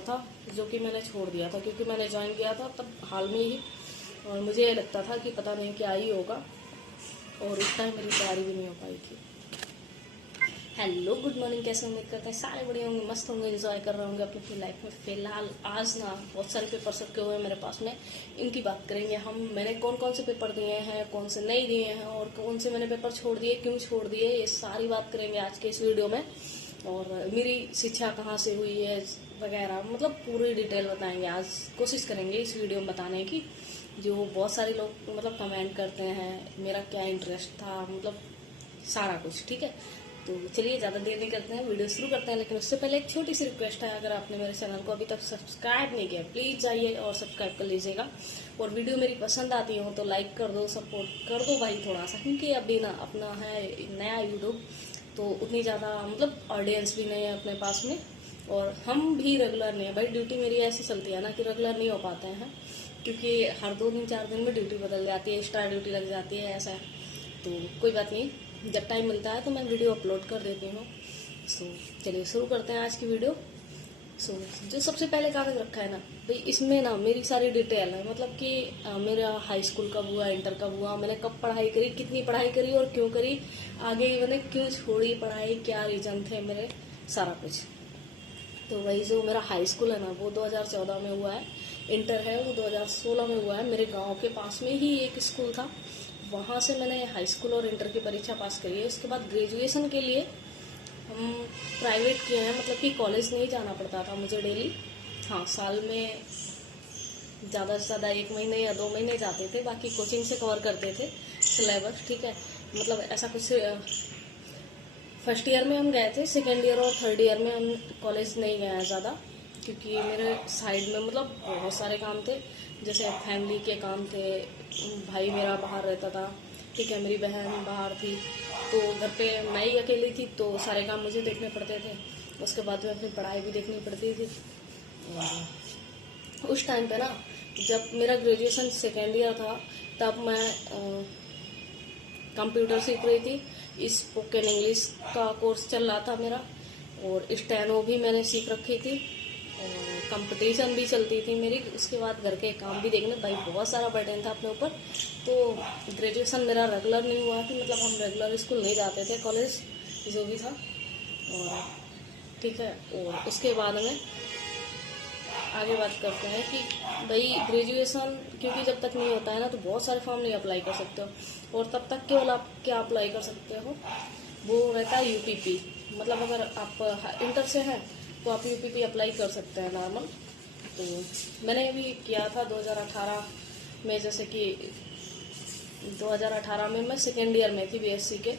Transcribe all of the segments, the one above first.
था जो कि मैंने छोड़ दिया था, क्योंकि मैंने ज्वाइन किया था तब हाल में ही, और मुझे ये लगता था कि पता नहीं क्या ही होगा, और उस टाइम मेरी तैयारी भी नहीं हो पाई थी। Hello, good morning. कैसे उम्मीद करते हैं सारे बढ़िया होंगे, मस्त होंगे, एंजॉय कर रहे होंगे अपनी लाइफ में। फिलहाल आज ना बहुत सारे पेपर रखे हुए हैं मेरे पास में, इनकी बात करेंगे हम। मैंने कौन कौन से पेपर दिए हैं, कौन से नहीं दिए हैं, और कौन से मैंने पेपर छोड़ दिए, क्यों छोड़ दिए, ये सारी बात करेंगे आज के इस वीडियो में। और मेरी शिक्षा कहाँ से हुई है वगैरह, मतलब पूरी डिटेल बताएंगे आज। कोशिश करेंगे इस वीडियो में बताने की। जो बहुत सारे लोग मतलब कमेंट करते हैं मेरा क्या इंटरेस्ट था, मतलब सारा कुछ। ठीक है, तो चलिए ज़्यादा देर नहीं करते हैं, वीडियो शुरू करते हैं। लेकिन उससे पहले एक छोटी सी रिक्वेस्ट है, अगर आपने मेरे चैनल को अभी तक सब्सक्राइब नहीं किया प्लीज़ जाइए और सब्सक्राइब कर लीजिएगा। और वीडियो मेरी पसंद आती हो तो लाइक कर दो, सपोर्ट कर दो भाई थोड़ा सा, क्योंकि अभी ना अपना है नया यूट्यूब, तो उतनी ज़्यादा मतलब ऑडियंस भी नहीं है अपने पास में, और हम भी रेगुलर नहीं है भाई। ड्यूटी मेरी ऐसी चलती है ना कि रेगुलर नहीं हो पाते हैं, क्योंकि हर 2 दिन 4 दिन में ड्यूटी बदल जाती है, एक्स्ट्रा ड्यूटी लग जाती है, ऐसा है। तो कोई बात नहीं, जब टाइम मिलता है तो मैं वीडियो अपलोड कर देती हूँ। सो चलिए शुरू करते हैं आज की वीडियो। सो जो सबसे पहले कागज रखा है ना भाई, इसमें ना मेरी सारी डिटेल है, मतलब कि मेरा हाई स्कूल कब हुआ, इंटर कब हुआ, मैंने कब पढ़ाई करी, कितनी पढ़ाई करी और क्यों करी, आगे मैंने क्यों छोड़ी पढ़ाई, क्या रीजन थे मेरे, सारा कुछ। तो वही जो मेरा हाई स्कूल है ना वो 2014 में हुआ है, इंटर है वो 2016 में हुआ है। मेरे गांव के पास में ही एक स्कूल था, वहाँ से मैंने हाई स्कूल और इंटर की परीक्षा पास करी है। उसके बाद ग्रेजुएशन के लिए हम प्राइवेट किए हैं, मतलब कि कॉलेज नहीं जाना पड़ता था मुझे डेली। हाँ, साल में ज़्यादा से ज़्यादा 1 महीने या 2 महीने जाते थे, बाकी कोचिंग से कवर करते थे सिलेबस। ठीक है, मतलब ऐसा कुछ। फर्स्ट ईयर में हम गए थे, सेकेंड ईयर और थर्ड ईयर में हम कॉलेज नहीं गए हैं ज़्यादा, क्योंकि मेरे साइड में मतलब बहुत सारे काम थे, जैसे फैमिली के काम थे, भाई मेरा बाहर रहता था, ठीक है, मेरी बहन बाहर थी, तो घर पे मैं ही अकेली थी, तो सारे काम मुझे देखने पड़ते थे। उसके बाद में फिर पढ़ाई भी देखनी पड़ती थी। और उस टाइम पे ना, जब मेरा ग्रेजुएशन सेकेंड ईयर था, तब मैं कंप्यूटर सीख रही थी, स्पोकन इंग्लिश का कोर्स चल रहा था मेरा, और स्टेनो भी मैंने सीख रखी थी, और कंपटीशन भी चलती थी मेरी। उसके बाद घर के काम भी देखने, भाई बहुत सारा बर्डन था अपने ऊपर। तो ग्रेजुएशन मेरा रेगुलर नहीं हुआ कि मतलब हम रेगुलर स्कूल नहीं जाते थे, कॉलेज जो भी था। और ठीक है, और उसके बाद में आगे बात करते हैं कि भाई ग्रेजुएशन क्योंकि जब तक नहीं होता है ना, तो बहुत सारे फॉर्म नहीं अप्लाई कर सकते हो, और तब तक केवल आप क्या अप्लाई कर सकते हो, वो रहता है यूपीपी। मतलब अगर आप इंटर से हैं तो आप यूपीपी अप्लाई कर सकते हैं नॉर्मल। तो मैंने भी किया था 2018 में, जैसे कि 2018 में मैं सेकेंड ईयर में थी बीएससी के,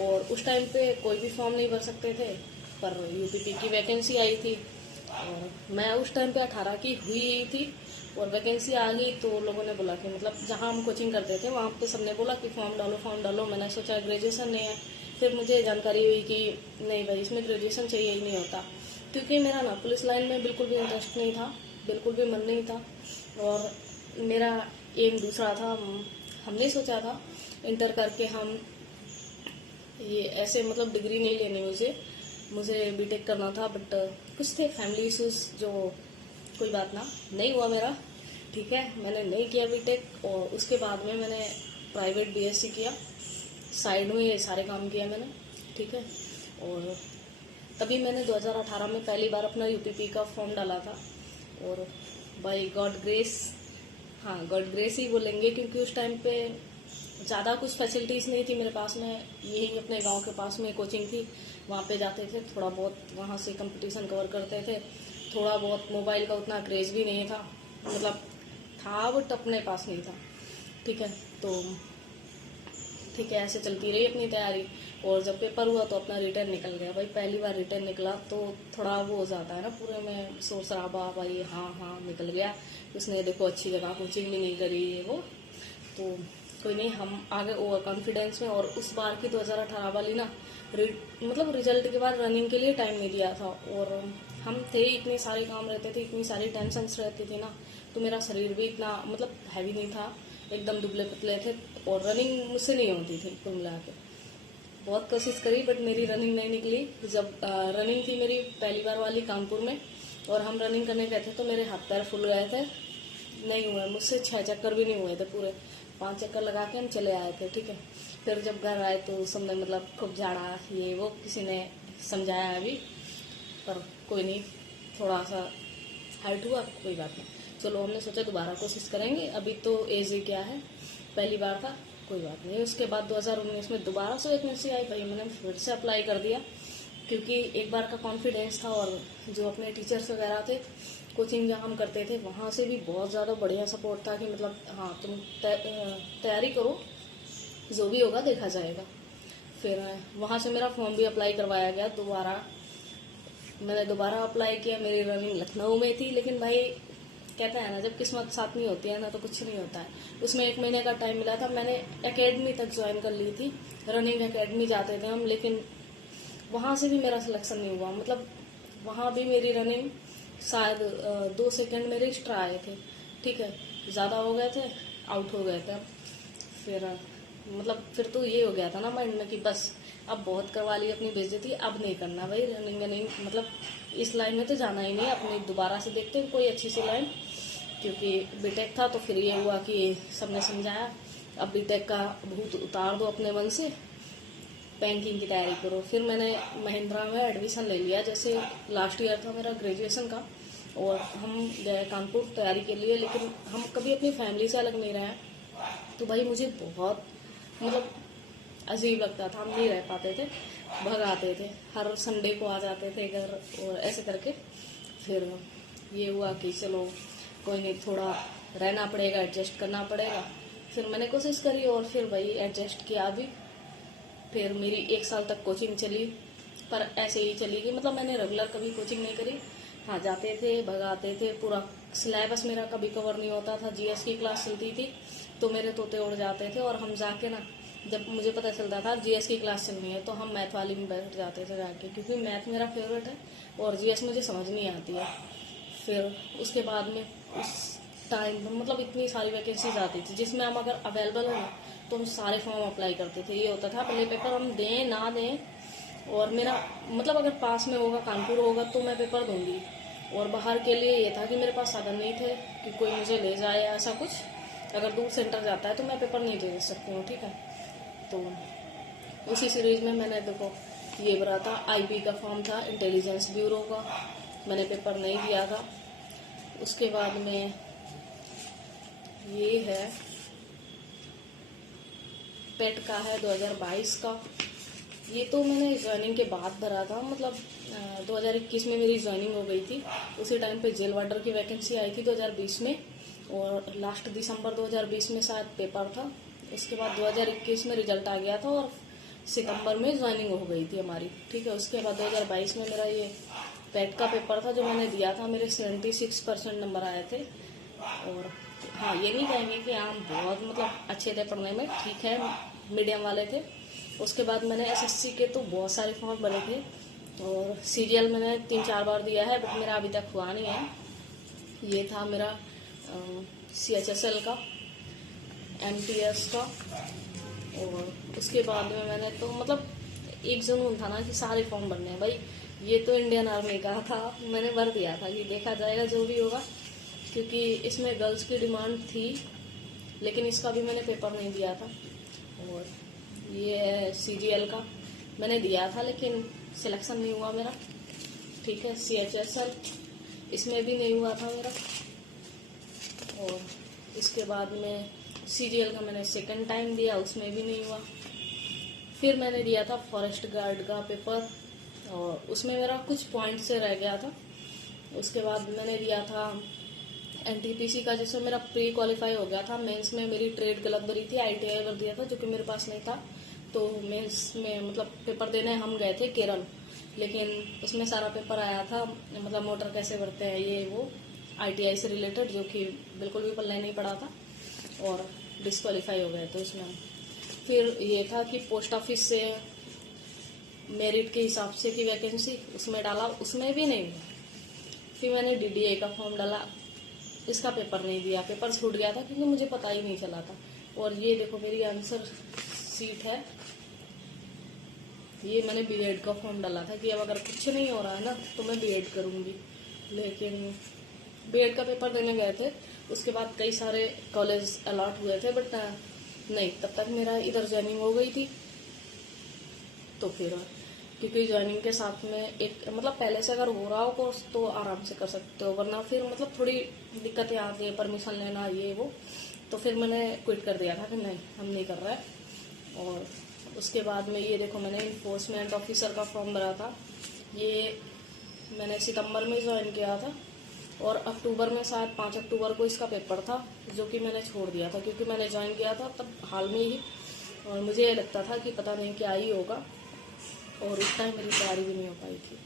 और उस टाइम पे कोई भी फॉर्म नहीं भर सकते थे, पर यूपीपी की वैकेंसी आई थी, और मैं उस टाइम पे 18 की हुई थी, और वैकेंसी आ गई। तो लोगों ने बोला कि मतलब जहाँ हम कोचिंग करते थे वहाँ पे सबने बोला कि फॉर्म डालो फॉर्म डालो। मैंने सोचा ग्रेजुएशन नहीं है, फिर मुझे जानकारी हुई कि नहीं भाई इसमें ग्रेजुएशन चाहिए ही नहीं होता, क्योंकि मेरा ना पुलिस लाइन में बिल्कुल भी इंटरेस्ट नहीं था, बिल्कुल भी मन नहीं था, और मेरा एम दूसरा था। हमने सोचा था इंटर करके हम ये ऐसे मतलब डिग्री नहीं लेनी, मुझे बीटेक करना था, बट कुछ थे फैमिली इश्यूज, जो कोई बात ना, नहीं हुआ मेरा। ठीक है, मैंने नहीं किया बीटेक, और उसके बाद में मैंने प्राइवेट बीएससी किया, साइड में ये सारे काम किया मैंने। ठीक है, और तभी मैंने 2018 में पहली बार अपना यूपीपी का फॉर्म डाला था, और बाय गॉड ग्रेस, हाँ गॉड ग्रेस ही बोलेंगे, क्योंकि उस टाइम पे ज़्यादा कुछ फैसिलिटीज़ नहीं थी मेरे पास में। यही अपने गांव के पास में कोचिंग थी, वहाँ पे जाते थे, थोड़ा बहुत वहाँ से कंपटीशन कवर करते थे, थोड़ा बहुत। मोबाइल का उतना क्रेज़ भी नहीं था, मतलब था बट अपने पास नहीं था। ठीक है, तो ठीक है, ऐसे चलती रही अपनी तैयारी। और जब पेपर हुआ तो अपना रिटर्न निकल गया भाई, पहली बार रिटर्न निकला तो थोड़ा वो हो जाता है ना, पूरे में शोर शराबा, भाई हाँ हाँ निकल गया, उसने देखो अच्छी जगह कोचिंग भी नहीं करी ये वो। तो कोई नहीं, हम आगे ओवर कॉन्फिडेंस में। और उस बार की 2018 वाली ना, मतलब रिजल्ट के बाद रनिंग के लिए टाइम नहीं दिया था, और हम थे, इतने सारे काम रहते थे, इतनी सारी टेंशन्स रहती थी ना, तो मेरा शरीर भी इतना मतलब हैवी नहीं था, एकदम दुबले पतले थे, और रनिंग मुझसे नहीं होती थी कुल मिला के। बहुत कोशिश करी बट मेरी रनिंग नहीं निकली। जब रनिंग थी मेरी पहली बार वाली कानपुर में, और हम रनिंग करने गए थे तो मेरे हाथ पैर फूल गए थे, नहीं हुए मुझसे 6 चक्कर भी नहीं हुए थे पूरे, 5 चक्कर लगा के हम चले आए थे। ठीक है, फिर जब घर आए तो सबने मतलब खूब झाड़ा, ये वो किसी ने समझाया अभी, पर कोई नहीं, थोड़ा सा हाइट हुआ, कोई बात नहीं। चलो हमने सोचा दोबारा कोशिश करेंगे, अभी तो एज ही क्या है, पहली बार था, कोई बात नहीं। उसके बाद 2019 में दोबारा से वैकेंसी आई, भाई मैंने फिर से अप्लाई कर दिया, क्योंकि एक बार का कॉन्फिडेंस था, और जो अपने टीचर्स वगैरह थे, कोचिंग जहाँ हम करते थे वहाँ से भी बहुत ज़्यादा बढ़िया सपोर्ट था कि मतलब हाँ तुम तैयारी करो, जो भी होगा देखा जाएगा। फिर वहाँ से मेरा फॉर्म भी अप्लाई करवाया गया दोबारा, मैंने दोबारा अप्लाई किया। मेरी रनिंग लखनऊ में थी, लेकिन भाई कहते हैं ना, जब किस्मत साथ नहीं होती है ना तो कुछ नहीं होता है। उसमें 1 महीने का टाइम मिला था, मैंने एकेडमी तक ज्वाइन कर ली थी, रनिंग एकेडमी जाते थे हम, लेकिन वहाँ से भी मेरा सिलेक्शन नहीं हुआ। मतलब वहाँ भी मेरी रनिंग शायद 2 सेकंड मेरे एक्स्ट्रा आए थे, ठीक है, ज़्यादा हो गए थे, आउट हो गए थे। फिर मतलब फिर तो ये हो गया था ना माइंड में कि बस अब बहुत करवा ली अपनी बेइज्जती, अब नहीं करना भाई रनिंग नहीं, मतलब इस लाइन में तो जाना ही नहीं, अपनी दोबारा से देखते हैं कोई अच्छी सी लाइन। क्योंकि बीटेक था तो फिर ये हुआ कि सबने समझाया अब बीटेक का भूत उतार दो अपने मन से, बैंकिंग की तैयारी करो। फिर मैंने महिंद्रा में एडमिशन ले लिया, जैसे लास्ट ईयर था मेरा ग्रेजुएशन का, और हम गए कानपुर तैयारी के लिए, लेकिन हम कभी अपनी फैमिली से अलग नहीं रहे, तो भाई मुझे बहुत मतलब अजीब लगता था, हम नहीं रह पाते थे, भग आते थे, हर संडे को आ जाते थे घर, और ऐसे करके फिर ये हुआ कि चलो कोई नहीं, थोड़ा रहना पड़ेगा, एडजस्ट करना पड़ेगा। फिर मैंने कोशिश करी और फिर भाई एडजस्ट किया भी। फिर मेरी 1 साल तक कोचिंग चली, पर ऐसे ही चली गई, मतलब मैंने रेगुलर कभी कोचिंग नहीं करी। हाँ जाते थे, भगाते थे, पूरा सिलेबस मेरा कभी कवर नहीं होता था। जीएस की क्लास चलती थी तो मेरे तोते उड़ जाते थे, और हम जाके ना, जब मुझे पता चलता था जीएस की क्लास चल रही है तो हम मैथ वाली में बैठ जाते थे जाके, क्योंकि मैथ मेरा फेवरेट है और जीएस मुझे समझ नहीं आती है। फिर उसके बाद में उस टाइम पर मतलब इतनी सारी वैकेंसीज आती थी, जिसमें हम अगर अवेलेबल है ना तो हम सारे फॉर्म अप्लाई करते थे। ये होता था पहले पेपर हम दें ना दें, और मेरा मतलब अगर पास में होगा, कानपुर होगा तो मैं पेपर दूंगी, और बाहर के लिए ये था कि मेरे पास साधन नहीं थे कि कोई मुझे ले जाए या ऐसा कुछ, अगर दूर सेंटर जाता है तो मैं पेपर नहीं दे सकती हूँ, ठीक है। तो उसी सीरीज में मैंने देखो ये भरा था, आईबी का फॉर्म था, इंटेलिजेंस ब्यूरो का, मैंने पेपर नहीं दिया था। उसके बाद में ये है पेट का है 2022 का, ये तो मैंने ज्वाइनिंग के बाद भरा था, मतलब 2021 में मेरी ज्वाइनिंग हो गई थी, उसी टाइम पे जेल वार्डर की वैकेंसी आई थी 2020 में, और लास्ट दिसंबर 2020 में शायद पेपर था। उसके बाद 2021 में रिजल्ट आ गया था और सितंबर में ज्वाइनिंग हो गई थी हमारी, ठीक है। उसके बाद 2022 में मेरा ये पेट का पेपर था जो मैंने दिया था, मेरे 76% नंबर आए थे। और हाँ, ये नहीं कहेंगे कि हम बहुत मतलब अच्छे थे पढ़ने में, ठीक है, मीडियम वाले थे। उसके बाद मैंने एसएससी के तो बहुत सारे फॉर्म भरे थे, और सीरियल मैंने 3-4 बार दिया है, बट मेरा अभी तक हुआ नहीं है। ये था मेरा CHSL का, MTS का, और उसके बाद में मैंने तो मतलब एक जुनून था ना कि सारे फॉर्म भरने हैं भाई। ये तो इंडियन आर्मी का था, मैंने भर दिया था कि देखा जाएगा जो भी होगा, क्योंकि इसमें गर्ल्स की डिमांड थी, लेकिन इसका भी मैंने पेपर नहीं दिया था। और ये है CGL का, मैंने दिया था लेकिन सिलेक्शन नहीं हुआ मेरा, ठीक है। CHSL, इसमें भी नहीं हुआ था मेरा। और इसके बाद में CGL का मैंने सेकंड टाइम दिया, उसमें भी नहीं हुआ। फिर मैंने दिया था फॉरेस्ट गार्ड का पेपर, और उसमें मेरा कुछ पॉइंट से रह गया था। उसके बाद मैंने दिया था NTPC का, जिसमें मेरा प्री क्वालिफाई हो गया था। मेंस में मेरी ट्रेड गलत भरी थी, ITI भर दिया था जो कि मेरे पास नहीं था। तो मेंस में मतलब पेपर देने हम गए थे केरल, लेकिन उसमें सारा पेपर आया था मतलब मोटर कैसे भरते हैं ये वो, ITI से रिलेटेड, जो कि बिल्कुल भी पल्ले नहीं पड़ा था, और डिस्क्वालीफाई हो गए थे उसमें। फिर ये था कि पोस्ट ऑफिस से मेरिट के हिसाब से की वैकेंसी, उसमें डाला, उसमें भी नहीं हुआ। फिर मैंने DDA का फॉर्म डाला, इसका पेपर नहीं दिया, पेपर छूट गया था क्योंकि मुझे पता ही नहीं चला था। और ये देखो मेरी आंसर सीट है, ये मैंने B.Ed का फॉर्म डाला था कि अब अगर कुछ नहीं हो रहा है ना तो मैं B.Ed करूँगी, लेकिन बीएड का पेपर देने गए थे, उसके बाद कई सारे कॉलेज अलॉट हुए थे, बट नहीं, तब तक मेरा इधर ज्वाइनिंग हो गई थी। तो फिर क्योंकि ज्वाइनिंग के साथ में एक मतलब पहले से अगर हो रहा हो कोर्स तो आराम से कर सकते हो, वरना फिर मतलब थोड़ी दिक्कतें आती है, परमिशन लेना ये वो। तो फिर मैंने क्विट कर दिया था कि नहीं, हम नहीं कर रहे हैं। और उसके बाद में ये देखो, मैंने इन्फोर्समेंट ऑफिसर का फॉर्म भरा था। ये मैंने सितंबर में ज्वाइन किया था और अक्टूबर में, शायद 5 अक्टूबर को इसका पेपर था, जो कि मैंने छोड़ दिया था क्योंकि मैंने ज्वाइन किया था तब हाल में ही, और मुझे ये लगता था कि पता नहीं क्या ही होगा, और उस टाइम मेरी तैयारी भी नहीं हो पाई थी।